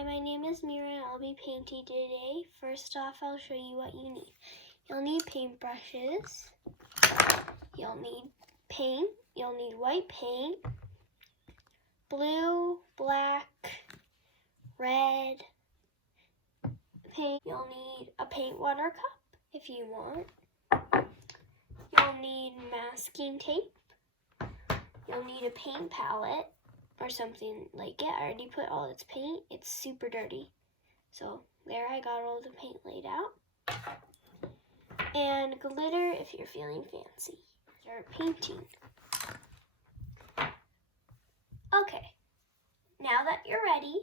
Hi, my name is Mira and I'll be painting today. First off, I'll show you what you need. You'll need paintbrushes, you'll need paint, you'll need white paint, blue, black, red paint. You'll need a paint water cup if you want. You'll need masking tape. You'll need a paint palette or something like it. I already put all its paint. It's super dirty. So there, I got all the paint laid out. And glitter if you're feeling fancy. Start painting. Okay, now that you're ready,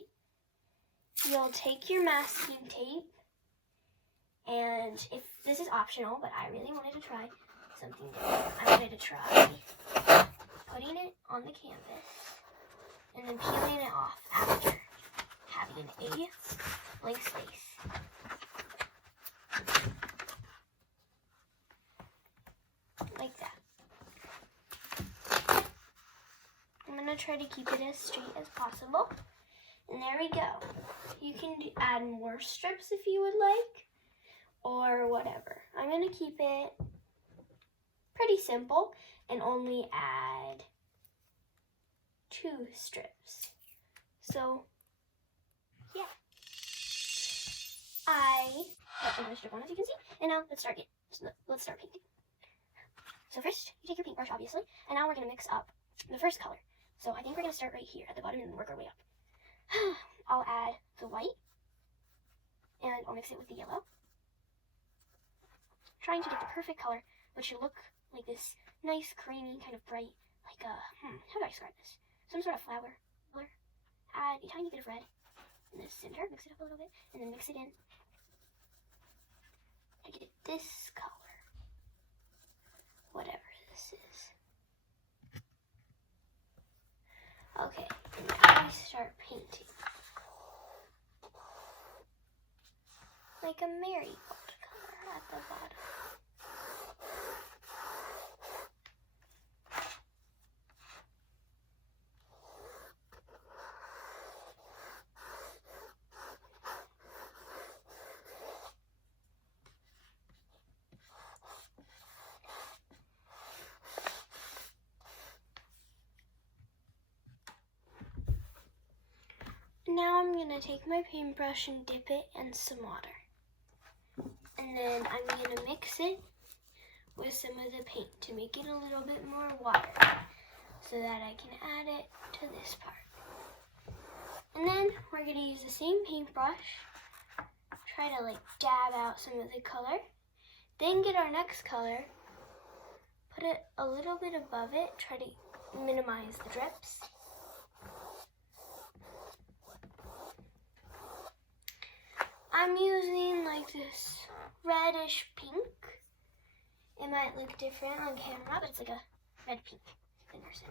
you'll take your masking tape, and if this is optional, but I really wanted to try something different. I wanted to try putting it on the canvas and then peeling it off after having a blank space. Like that. I'm going to try to keep it as straight as possible. And there we go. You can add more strips if you would like, or whatever. I'm going to keep it pretty simple and only add 2 strips. So, yeah. I got the strip on, as you can see. And now let's start painting. So first, you take your paintbrush, obviously, and now we're going to mix up the first color. So I think we're going to start right here at the bottom and work our way up. I'll add the white, and I'll mix it with the yellow. Trying to get the perfect color, which should look like this nice, creamy, kind of bright, like a, how do I describe this? Some sort of flower color. Add a tiny bit of red in the center, mix it up a little bit, and then mix it in. I get it this color. Whatever this is. Okay, and now I start painting. Like a marigold color at the bottom. Now I'm going to take my paintbrush and dip it in some water. And then I'm going to mix it with some of the paint to make it a little bit more water so that I can add it to this part. And then we're going to use the same paintbrush, try to like dab out some of the color, then get our next color, put it a little bit above it, try to minimize the drips. I'm using like this reddish pink. It might look different on camera, but it's like a red pink in person.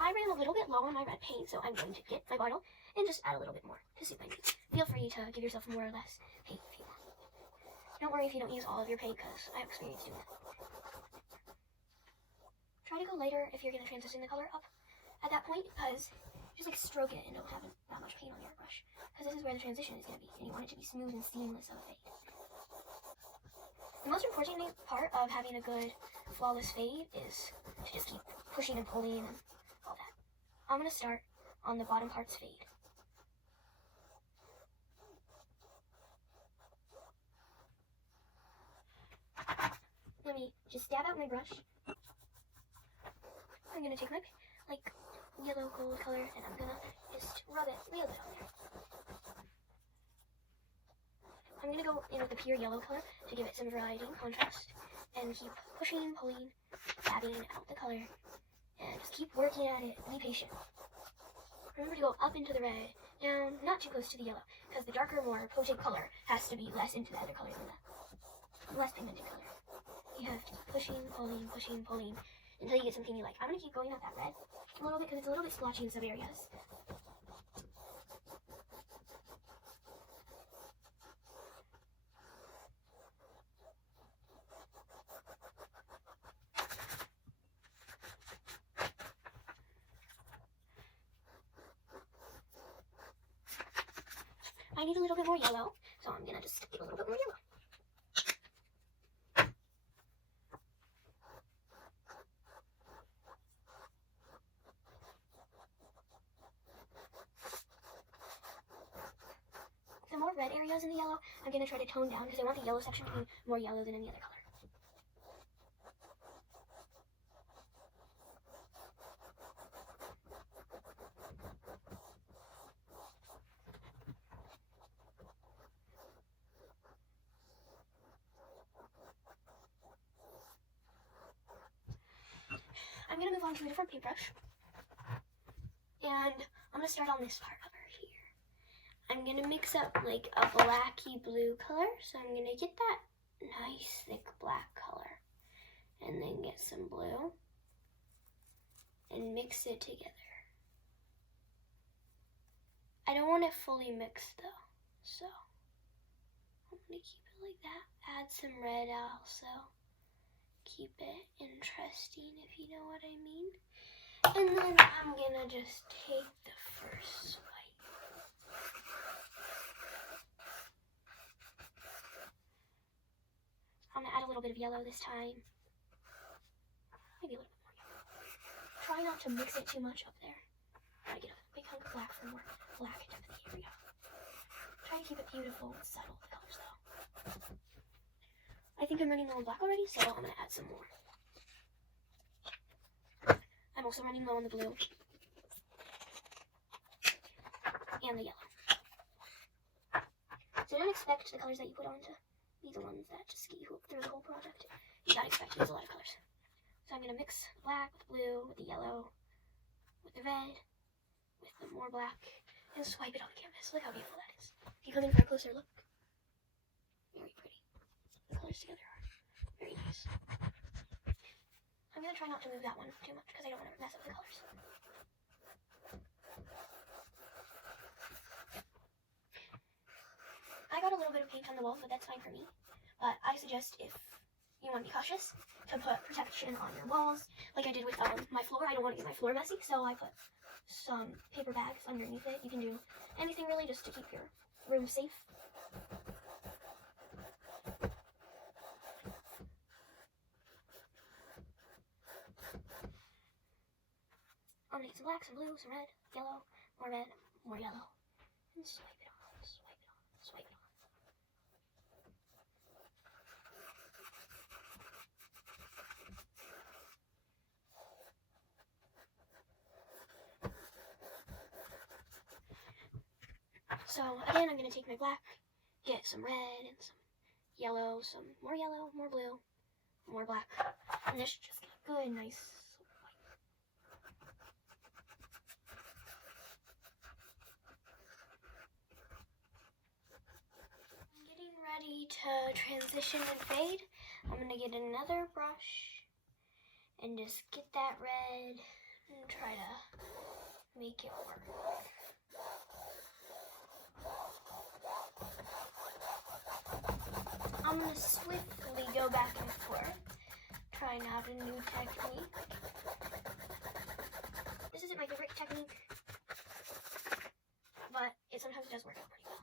I ran a little bit low on my red paint, so I'm going to get my bottle and just add a little bit more to suit my needs. Feel free to give yourself more or less paint if you want. Don't worry if you don't use all of your paint, because I have experience doing that. Try to go lighter if you're going to transition the color up at that point, because just like stroke it and don't have that much paint on your brush, because this is where the transition is going to be, and you want it to be smooth and seamless of a fade. The most important part of having a good flawless fade is to just keep pushing and pulling and all that. I'm going to start on the bottom part's fade. Let me just dab out my brush. I'm going to take my like yellow gold color and I'm going to just rub it real good on there. I'm going to go in with the pure yellow color to give it some variety and contrast, and keep pushing, pulling, dabbing out the color, and just keep working at it. Be patient. Remember to go up into the red, down, not too close to the yellow, because the darker, more potent color has to be less into the other color than the less pigmented color. You have to keep pushing, pulling, until you get something you like. I'm going to keep going at that red a little bit because it's a little bit splotchy in some areas. I need a little bit more yellow, so I'm gonna just get a little bit more yellow. The more red areas in the yellow, I'm gonna try to tone down because I want the yellow section to be more yellow than any other color. I'm going to move on to a different paintbrush, and I'm going to start on this part over here. I'm going to mix up like a blacky blue color, so I'm going to get that nice thick black color, and then get some blue, and mix it together. I don't want it fully mixed though, so I'm going to keep it like that. Add some red also. Keep it interesting, if you know what I mean. And then I'm gonna just take the first swipe. I'm gonna add a little bit of yellow this time. Maybe a little bit more yellow. Try not to mix it too much up there. Try to get a big hunk of black for more black into the area. Try to keep it beautiful and subtle, the colors though. I think I'm running low on black already, so I'm gonna add some more. I'm also running low on the blue and the yellow. So don't expect the colors that you put on to be the ones that just get you through the whole project. You gotta expect to use a lot of colors. So I'm gonna mix the black with the blue, with the yellow, with the red, with the more black, and swipe it on the canvas. Look how beautiful that is. If you come in for a closer look, very pretty. The colors together are very nice. I'm gonna try not to move that one too much because I don't want to mess up the colors. I got a little bit of paint on the walls, but that's fine for me. But I suggest, if you want to be cautious, to put protection on your walls, like I did with my floor. I don't want to get my floor messy, so I put some paper bags underneath it. You can do anything really just to keep your room safe. I'm gonna get some black, some blue, some red, yellow, more yellow, and swipe it on, swipe it on, swipe it on. So again, I'm gonna take my black, get some red and some yellow, more blue, more black, and this should just get a good, nice swipe. I'm getting ready to transition and fade. I'm gonna get another brush and just get that red and try to make it work. I'm going to swiftly go back and forth, trying out a new technique. This isn't my favorite technique, but it sometimes does work out pretty well.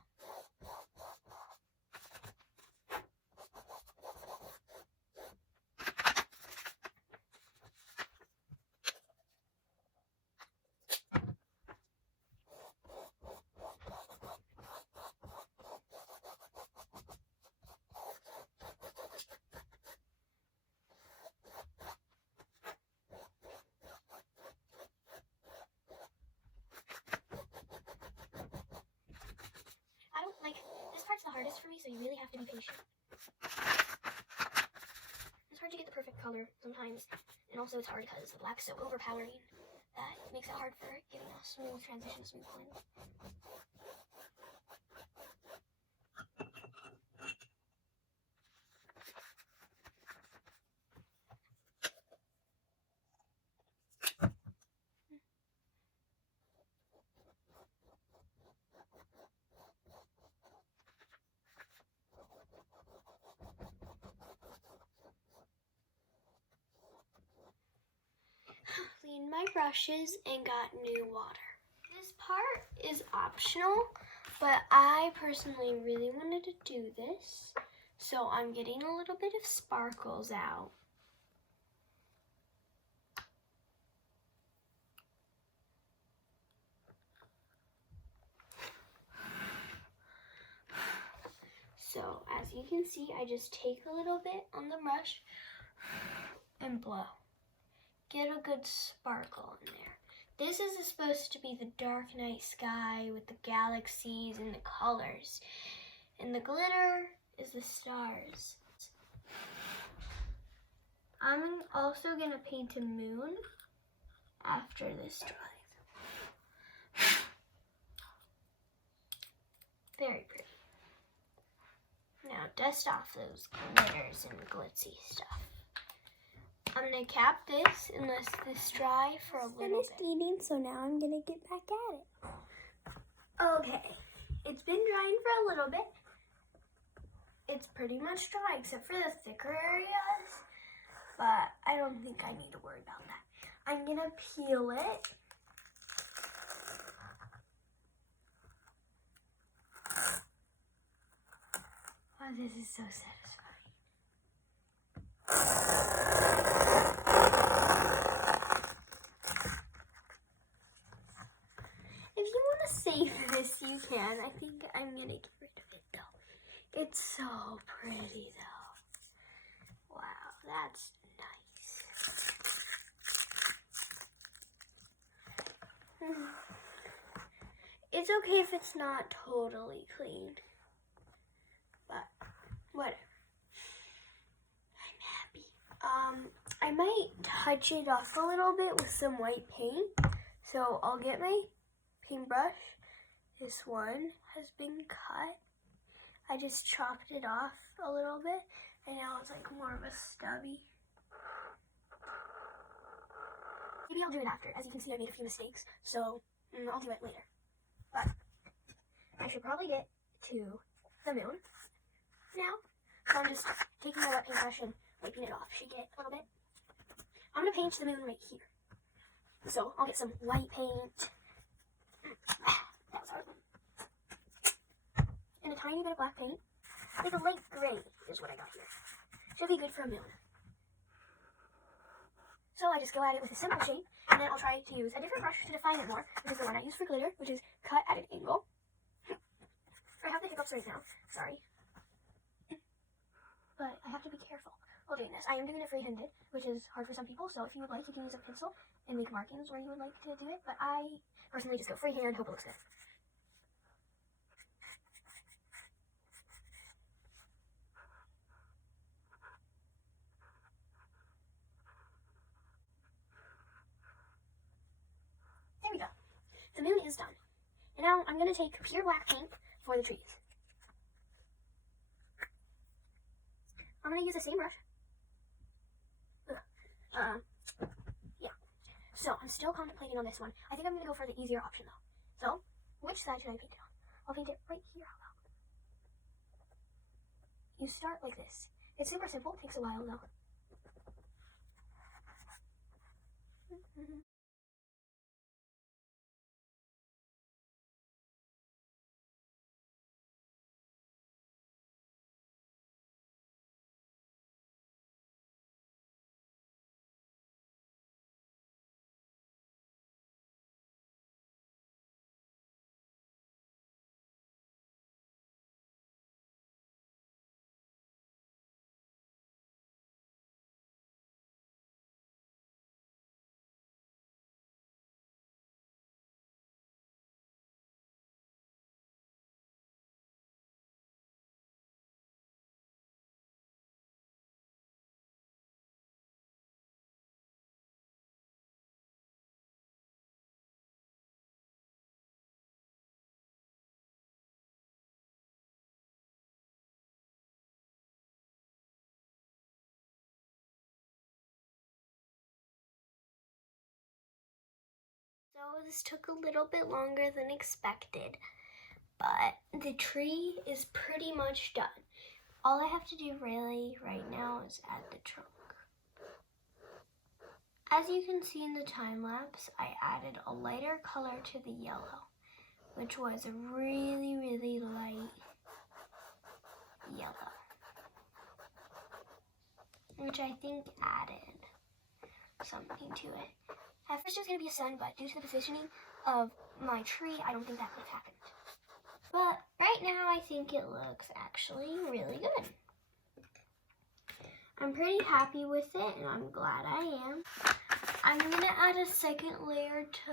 This part's the hardest for me, so you really have to be patient. It's hard to get the perfect color sometimes, and also it's hard because the black's so overpowering that it makes it hard for getting a smooth transition, smooth blend. Cleaned my brushes and got new water. This part is optional. But I personally really wanted to do this, so I'm getting a little bit of sparkles out. So as you can see, I just take a little bit on the brush and blow. Get a good sparkle in there. This is supposed to be the dark night sky with the galaxies and the colors. And the glitter is the stars. I'm also going to paint a moon after this dries. Very pretty. Now dust off those glitters and glitzy stuff. I'm going to cap this and let this dry for a little bit. Finished eating, so now I'm going to get back at it. Okay, it's been drying for a little bit. It's pretty much dry except for the thicker areas, but I don't think I need to worry about that. I'm going to peel it. Oh, this is so satisfying. If you want to save this, you can. I think I'm going to get rid of it, though. It's so pretty, though. Wow, that's nice. It's okay if it's not totally clean. But whatever. I'm happy. I might touch it up a little bit with some white paint. So I'll get my paintbrush. This one has been cut. I just chopped it off a little bit, and now it's like more of a stubby. Maybe I'll do it after. As you can see, I made a few mistakes, so I'll do it later. But I should probably get to the moon now. So I'm just taking my wet paintbrush and wiping it off, shaking it a little bit. I'm going to paint the moon right here. So I'll get some white paint. That was hard. And a tiny bit of black paint. Like a light gray is what I got here. Should be good for a moon. So I just go at it with a simple shape, and then I'll try to use a different brush to define it more, which is the one I use for glitter, which is cut at an angle. I have the hiccups right now, sorry. But I have to be careful while doing this. I am doing it free-handed, which is hard for some people, so if you would like, you can use a pencil and make markings where you would like to do it, but I personally just go freehand, hope it looks good. There we go. The moon is done. And now I'm going to take pure black paint for the trees. I'm going to use the same brush. Yeah. So I'm still contemplating on this one. I think I'm going to go for the easier option though. So, which side should I paint it on? I'll paint it right here. How about? You start like this. It's super simple. Takes a while though. So this took a little bit longer than expected, but the tree is pretty much done. All I have to do really right now is add the trunk. As you can see in the time lapse, I added a lighter color to the yellow, which was a really, really light yellow, which I think added something to it. At first it was going to be a sun, but due to the positioning of my tree, I don't think that would have happened. But right now I think it looks actually really good. I'm pretty happy with it, and I'm glad I am. I'm going to add a second layer to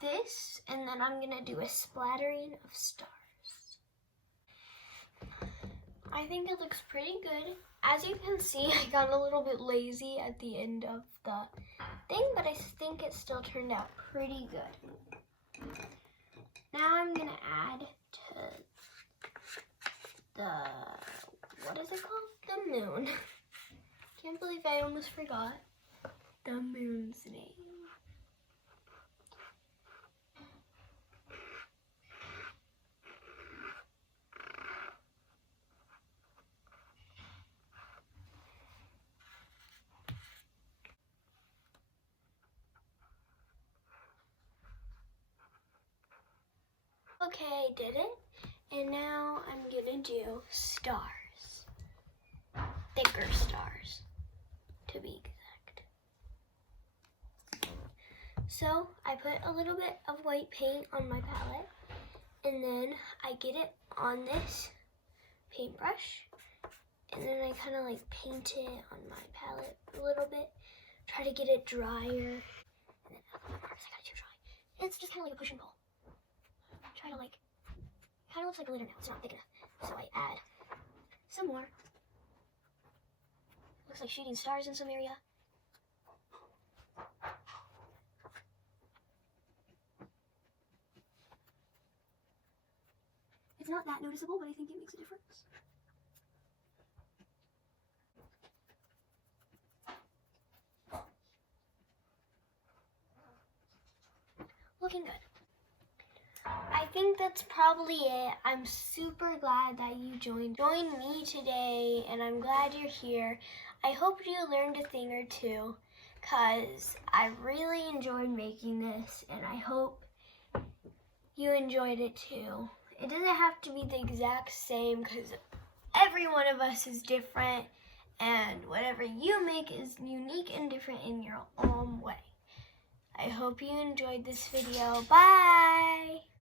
this, and then I'm going to do a splattering of stars. I think it looks pretty good. As you can see, I got a little bit lazy at the end of the thing, but I think it still turned out pretty good. Now I'm going to add to the, what is it called? The moon. Can't believe I almost forgot the moon's name. Okay, I did it. And now I'm gonna do stars. Thicker stars, to be exact. So I put a little bit of white paint on my palette, and then I get it on this paintbrush, and then I kind of like paint it on my palette a little bit, try to get it drier, and then I got it too dry. It's just kind of like a push and pull. Try to like, kind of looks like glitter now, it's not thick enough. So I add some more. Looks like shooting stars in some area. It's not that noticeable, but I think it makes a difference. Looking good. I think that's probably it. I'm super glad that you joined me today, and I'm glad you're here. I hope you learned a thing or two, because I really enjoyed making this, and I hope you enjoyed it too. It doesn't have to be the exact same, because every one of us is different, and whatever you make is unique and different in your own way. I hope you enjoyed this video. Bye!